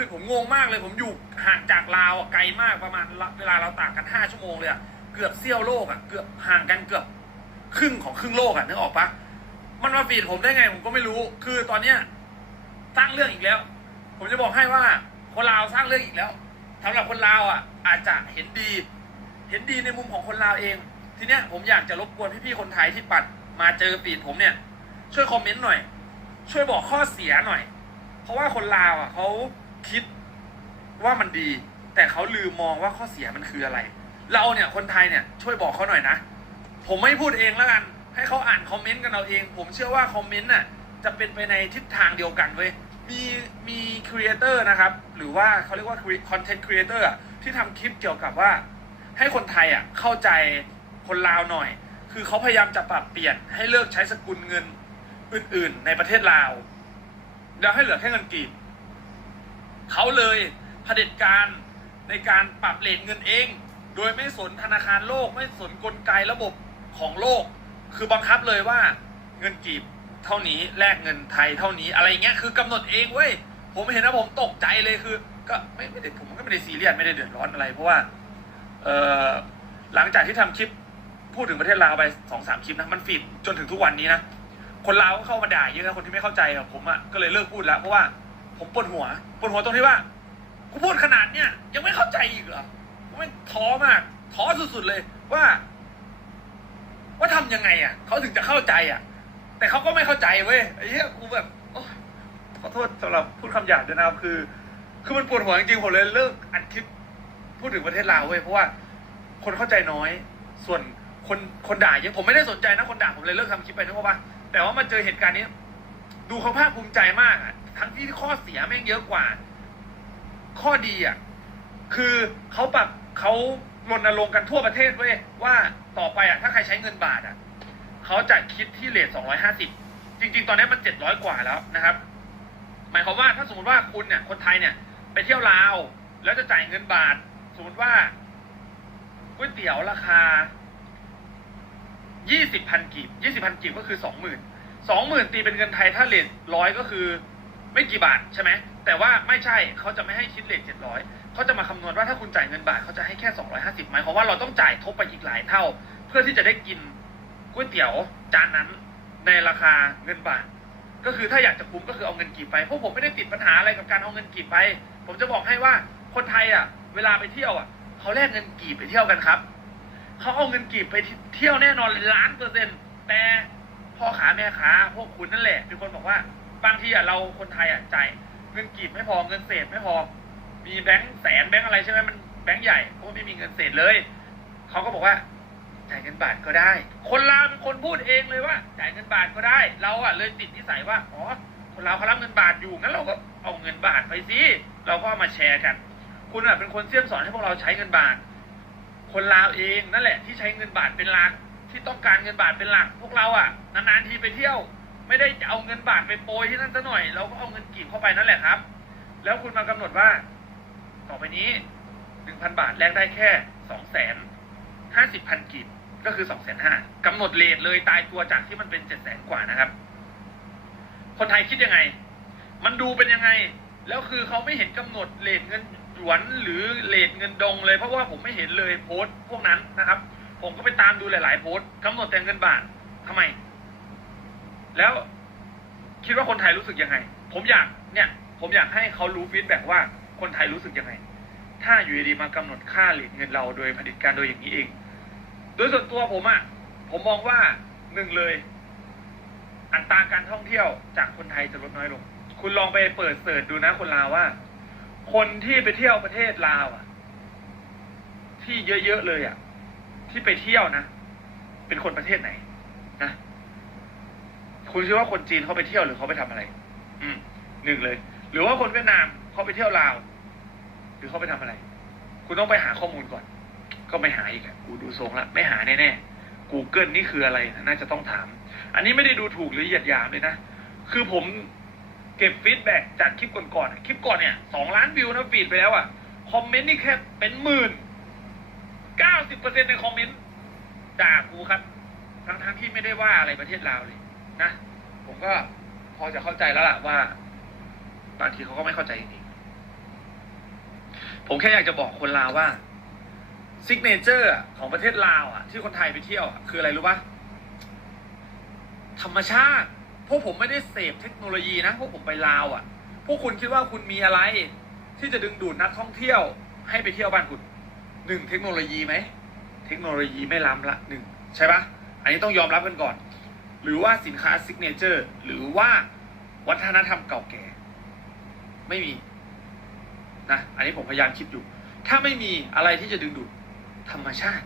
คืนผมงงมากเลย ผมอยู่ห่างจากลาวไกลมากประมาณเวลาเราต่างกันห้าชั่วโมงเลยอะเกือบเซี่ยวโลกอะเกือบห่างกันเกือบครึ่งของครึ่งโลกอะนึกออกปะมันมาฟีดผมได้ไงผมก็ไม่รู้ คือตอนเนี้ยสร้างเรื่องอีกแล้ว ผมจะบอกให้ว่าคนลาวสร้างเรื่องอีกแล้วสำหรับคนลาวอะ อาจจะเห็นดี เห็นดีในมุมของคนลาวเอง ทีเนี้ยผมอยากจะรบกวนพี่ๆคนไทยที่ปัดมาเจอฟีดผมเนี่ย ช่วยคอมเมนต์หน่อย ช่วยบอกข้อเสียหน่อย เพราะว่าคนลาวอะเขา คิดว่ามันดี แต่เขาลืมมองว่าข้อเสียมันคืออะไร เราเนี่ยคนไทยเนี่ยช่วยบอกเขาหน่อยนะ ผมไม่พูดเองแล้วกัน ให้เขาอ่านคอมเมนต์กันเอาเอง ผมเชื่อว่าคอมเมนต์น่ะจะเป็นไปในทิศทางเดียวกันเว้ยมีมีครีเอเตอร์นะครับ หรือว่าเขาเรียกว่าคอนเทนต์ครีเอเตอร์ที่ทำคลิปเกี่ยวกับว่า ให้คนไทยอะเข้าใจคนลาวหน่อย คือเขาพยายามจะปรับเปลี่ยนให้เลิกใช้สกุลเงินอื่น ๆ ในประเทศลาว แล้วให้เหลือแค่เงินกีบ เขาเลยเผด็จการในการปรับเลทเงินเอง โดยไม่สนธนาคารโลก ไม่สนกลไกระบบของโลก คือบังคับเลยว่าเงินกีบเท่านี้แลกเงินไทยเท่านี้อะไรเงี้ยคือกำหนดเองเว้ยผมเห็นนะผมตกใจเลยคือ ก็ไม่ไม่ได้ผมก็ไม่ได้ซีเรียสไม่ได้เดือดร้อนอะไร เพราะว่าเออหลังจากที่ทำคลิปพูดถึงประเทศลาวไปสองสามคลิปนะมันฟีดจนถึงทุกวันนี้นะคนลาวก็เข้ามาด่าเยอะนะคนที่ไม่เข้าใจกับผมอะ่ะก็เลยเลิกพูดแล้วเพราะว่า ผมปวดหัวปวดหัวตรงที่ว่ากูพูดขนาดเนี้ยยังไม่เข้าใจอีกเหรอมไม่ท้อมากท้อสุดๆเลยว่า ว่าทำยังไง อะเขาถึงจะเข้าใจอะ แต่เขาก็ไม่เข้าใจเว้ยไอ้เหี้ยกูแบบขอโทษสำหรับพูดคำหยาบด้วยนะครับคือ คือมันปวดหัวจริงๆผมเลยเลิกอัดคลิปพูดถึงประเทศลาวเว้ยเพราะว่า คนเข้าใจน้อย ส่วนคนคนด่าเยอะผมไม่ได้สนใจนะคนด่าผมเลยเลิกทำคลิปไปนึกว่าแต่ว่ามาเจอเหตุการณ์นี้ ดูเขาภาคภูมิใจมากอะ ทั้งที่ข้อเสียแม่งเยอะกว่า ข้อดีอะคือเขาปรับเขารณรงค์กันทั่วประเทศเว้ยว่าต่อไปอะถ้าใครใช้เงินบาทอะเขาจะคิดที่เลท250จริง ๆ ตอนนี้มัน700กว่าแล้วนะครับ หมายความว่าถ้าสมมติว่าคุณเนี่ยคนไทยเนี่ย ไปเที่ยวลาว แล้วจะจ่ายเงินบาท สมมติว่าก๋วยเตี๋ยวราคายี่สิบพันกีบยี่สิบพันกีบก็คือสองหมื่นสองหมื่นตีเป็นเงินไทยถ้าเลทร้อยก็คือ ไม่กี่บาทใช่ไหมแต่ว่าไม่ใช่เขาจะไม่ให้คิดเลทเจ็ดร้อยเขาจะมาคำนวณว่าถ้าคุณจ่ายเงินบาทเขาจะให้แค่สองร้อยห้าสิบไหมายความว่าเราต้องจ่ายทบไปอีกหลายเท่า เพื่อที่จะได้กินก๋วยเตี๋ยวจานนั้นในราคาเงินบาท ก็คือถ้าอยากจะคุ้มก็คือเอาเงินกีบไปพวกผมไม่ได้ติดปัญหาอะไรกับการเอาเงินกีบไป ผมจะบอกให้ว่าคนไทยอะ เวลาไปเที่ยวอะเขาแลกเงินกีบไปเที่ยวกันครับเขาเอาเงินกีบไปเที่ยวแน่นอนล้านเปอร์เซ็นต์แต่พ่อขาแม่ขาพวกคุณนั่นแหละเป็นคนบอกว่า บางทีอะเราคนไทยอะจ่ายเงินกีบไม่พอเงินเศษไม่พอ มีแบงค์แสนแบงค์อะไรใช่ไหมมันแบงค์ใหญ่เพว่าไม่มีเงินเศษเลยเขาก็บอกว่าจ่ายเงินบาทก็ได้ คนลาวเป็นคนพูดเองเลยว่า จ่ายเงินบาทก็ได้ เราอะเลยติดนิสัยว่าอ๋อคนลาวเขารับเงินบาทอยู่งั้นเราก็เอาเงินบาทไปสิเราก็ามาแชร์กัน คุณอะเป็นคนเสี่ยมสอนให้พวกเราใช้เงินบาท คนลาวเองนั่นแหละที่ใช้เงินบาทเป็นหลักที่ต้องการเงินบาทเป็นหลัก พวกเราอะนานๆทีไปเที่ยว ไม่ได้จะเอาเงินบาทไปโปรยที่นั่นซะหน่อย เราก็เอาเงินกีบเข้าไปนั่นแหละครับ แล้วคุณมากำหนดว่า ต่อไปนี้หนึ่งพันบาทแลกได้แค่สองแสนห้าสิบพันกีบก็คือสองแสนห้ากำหนดเลทเลยตายตัวจากที่มันเป็นเจ็ดแสนกว่านะครับ คนไทยคิดยังไง มันดูเป็นยังไง แล้วคือเขาไม่เห็นกำหนดเลทเงินหยวนหรือเลทเงินดงเลย เพราะว่าผมไม่เห็นเลยโพสต์พวกนั้นนะครับ ผมก็ไปตามดูหลาย ๆ โพสต์กำหนดแต่เงินบาททำไม แล้วคิดว่าคนไทยรู้สึกยังไง ผมอยากเนี่ย ผมอยากให้เขารู้ฟีดแบ็กว่าคนไทยรู้สึกยังไง ถ้าอยู่ดีมากำหนดค่าเลทเงินเราโดยผด็จการโดยอย่างนี้เอง โดยส่วนตัวผมอะ่ะผมมองว่าหนึ่งเลย อัตราการท่องเที่ยวจากคนไทยจะลดน้อยลง คุณลองไปเปิดเสิร์ชดูนะคนลาวว่า คนที่ไปเที่ยวประเทศลาวอะ ที่เยอะๆเลยอะ ที่ไปเที่ยวนะ เป็นคนประเทศไหนนะ คุณคิดว่าคนจีนเขาไปเที่ยวหรือเขาไปทำอะไร อืมหนึ่งเลย หรือว่าคนเวียดนามเขาไปเที่ยวลาว หรือเขาไปทำอะไร คุณต้องไปหาข้อมูลก่อน ก็ไม่หาอีกอะกูดูทรงละไม่หาแน่ๆ Google นี่คืออะไรน่าจะต้องถาม อันนี้ไม่ได้ดูถูกหรือเหยียดหยามเลยนะ คือผมเก็บฟีดแบ็กจากคลิปก่อนๆคลิปก่อนเนี่ยสองล้านวิวนะฟีดไปแล้วอะคอมเมนต์นี่แค่เป็นหมื่นเก้าสิบเปอร์เซ็นในคอมเมนต์ด่ากูครับ ทั้งๆที่ไม่ได้ว่าอะไรประเทศลาวเลย นะ ผมก็พอจะเข้าใจแล้วล่ะว่า บางทีเขาก็ไม่เข้าใจจริงผมแค่อยากจะบอกคนลาวว่าซิกเนเจอร์ของประเทศลาวอะ ที่คนไทยไปเที่ยวอะคืออะไรรู้ปะธรรมชาติ พวกผมไม่ได้เสพเทคโนโลยีนะ พวกผมไปลาวอะ พวกคุณคิดว่าคุณมีอะไร ที่จะดึงดูดนักท่องเที่ยว ให้ไปเที่ยวบ้านคุณหนึ่งเทคโนโลยีไหม เทคโนโลยีไม่ล้ำละหนึ่งใช่ปะอันนี้ต้องยอมรับกันก่อน หรือว่าสินค้าซิกเนเจอร์หรือว่าวัฒนธรรมเก่าแก่ ไม่มีนะอันนี้ผมพยายามคิดอยู่ ถ้าไม่มีอะไรที่จะดึงดูดธรรมชาติ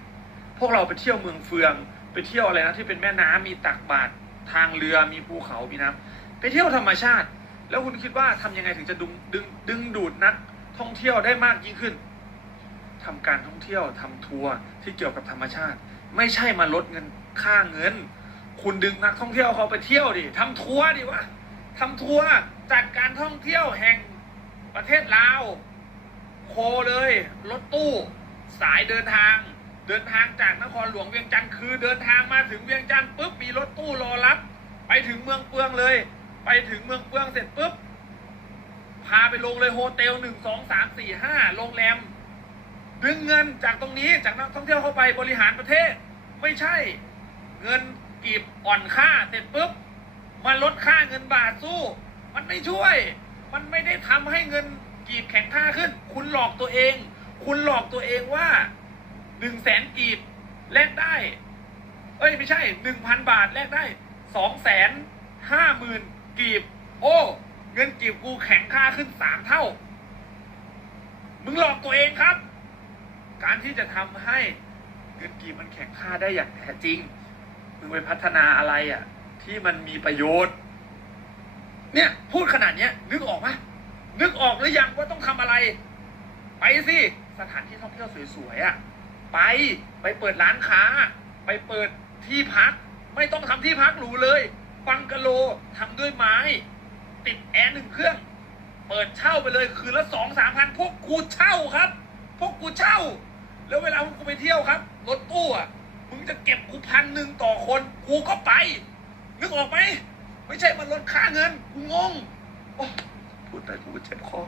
พวกเราไปเที่ยวเมืองเฟือง ไปเที่ยวอะไรนะที่เป็นแม่น้ำมีตักบาตรทางเรือมีภูเขามีน้ำไปเที่ยวธรรมชาติ แล้วคุณคิดว่าทำยังไงถึงจะดึงดึงดึงดูดนักท่องเที่ยวได้มากยิ่งขึ้นทำการท่องเที่ยวทำทัวร์ที่เกี่ยวกับธรรมชาติ ไม่ใช่มาลดเงินค่าเงิน คุณดึงนักท่องเที่ยวเขาไปเที่ยวดิทำทัวร์ดิวะทำทัวร์จัดการท่องเที่ยวแห่งประเทศลาว โคเลยรถตู้ สายเดินทาง เดินทางจากนครหลวงเวียงจันทร์คือเดินทางมาถึงเวียงจันทร์ปุ๊บมีรถตู้รอรับ ไปถึงเมืองเฟืองเลย ไปถึงเมืองเฟืองเสร็จปุ๊บพาไปลงเลยโฮเทลหนึ่งสองสามสี่ห้าโรงแรมดึงเงินจากตรงนี้จากนักท่องเที่ยวเข้าไปบริหารประเทศ ไม่ใช่ เงิน กีบอ่อนค่าเสร็จปุ๊บมาลดค่าเงินบาทสู้ มันไม่ช่วย มันไม่ได้ทำให้เงินกีบแข็งค่าขึ้น คุณหลอกตัวเอง คุณหลอกตัวเองว่าหนึ่งแสนกีบแลกได้ เอ้ยไม่ใช่หนึ่งพันบาทแลกได้สองแสนห้าหมื่นกีบ โอ้เงินกีบกูแข็งค่าขึ้นสามเท่า มึงหลอกตัวเองครับ การที่จะทำให้เงินกีบมันแข็งค่าได้อย่างแท้จริง มึงไปพัฒนาอะไรอะ ที่มันมีประโยชน์ เนี่ย พูดขนาดเนี้ย นึกออกไหมนึกออกหรือยังว่าต้องทำอะไร ไปสิสถานที่ท่องเที่ยวสวยๆอะ ไปไปเปิดร้านค้า ไปเปิดที่พัก ไม่ต้องทำที่พักหรูเลยบังกะโลทำด้วยไม้ ติดแอร์หนึ่งเครื่อง เปิดเช่าไปเลยคืนละสองสามพันพวกกูเช่าครับ พวกกูเช่า แล้วเวลาพวกกูไปเที่ยวครับรถตู้อะ มึงจะเก็บกูพันหนึ่งต่อคน กูก็ไป นึกออกไหม ไม่ใช่มันลดค่าเงิน กูงงพูดไปกูเจ็บคอ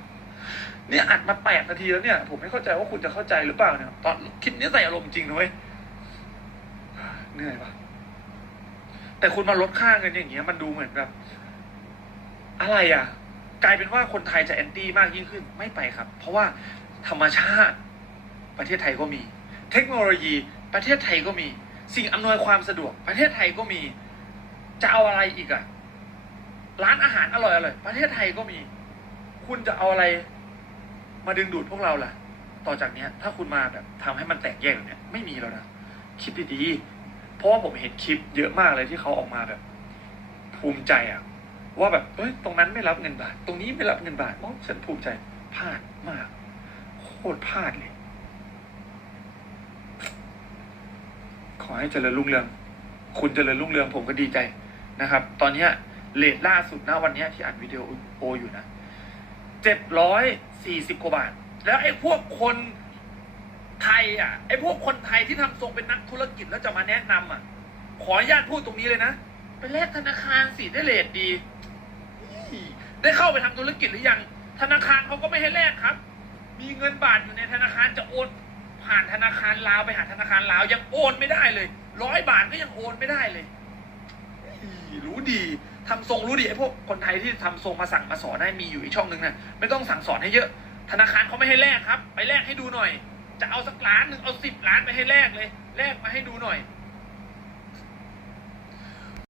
เนี่ยอัดมาแปดนาทีแล้วเนี่ย ผมไม่เข้าใจว่าคุณจะเข้าใจหรือเปล่าเนี่ย ตอนคลิปนี้ใส่อารมณ์จริงนะเว้ย เหนื่อยปะแต่คุณมาลดค่าเงินอย่างเงี้ย มันดูเหมือนแบบ อะไรอะ กลายเป็นว่าคนไทยจะแอนตี้มากยิ่งขึ้น ไม่ไปครับ เพราะว่าธรรมชาติ ประเทศไทยก็มี เทคโนโลยี ประเทศไทยก็มี สิ่งอำนวยความสะดวก ประเทศไทยก็มี จะเอาอะไรอีกอะร้านอาหารอร่อยอร่อยประเทศไทยก็มี คุณจะเอาอะไรมาดึงดูดพวกเราล่ะ ต่อจากเนี้ย ถ้าคุณมาแบบทำให้มันแตกแยกแบบเนี้ยไม่มีแล้วนะคิดดีๆเพราะว่าผมเห็นคลิปเยอะมากเลยที่เขาออกมาแบบ ภูมิใจอะว่าแบบเอ้ยตรงนั้นไม่รับเงินบาท ตรงนี้ไม่รับเงินบาทโอ้ฉันภูมิใจพลาดมาก โคตรพลาดเลย ขอให้เจริญรุ่งเรือง คุณเจริญรุ่งเรืองผมก็ดีใจนะครับ ตอนเนี้ยเลทล่าสุดนะวันเนี้ยที่อัดวิดีโออยู่นะเจ็ดร้อยสี่สิบกว่าบาท แล้วไอ้พวกคนไทยอะไอ้พวกคนไทยที่ทำทรงเป็นนักธุรกิจแล้วจะมาแนะนำอะ ขออนุญาตพูดตรงนี้เลยนะไปแลกธนาคารสิได้เลทดี ได้เข้าไปทำธุรกิจหรือยัง ธนาคารเขาก็ไม่ให้แลกครับ มีเงินบาทอยู่ในธนาคารจะโอน ผ่านธนาคารลาวไปหาธนาคารลาวยังโอนไม่ได้เลยร้อยบาทก็ยังโอนไม่ได้เลย รู้ดีทำทรงรู้ดีไอ้พวกคนไทยที่ทำทรงมาสั่งมาสอนได้มีอยู่อีกช่องหนึ่งนะไม่ต้องสั่งสอนให้เยอะ ธนาคารเขาไม่ให้แลกครับ ไปแลกให้ดูหน่อย จะเอาสักล้านหนึ่งเอาสิบล้านไปให้แลกเลยแลกมาให้ดูหน่อย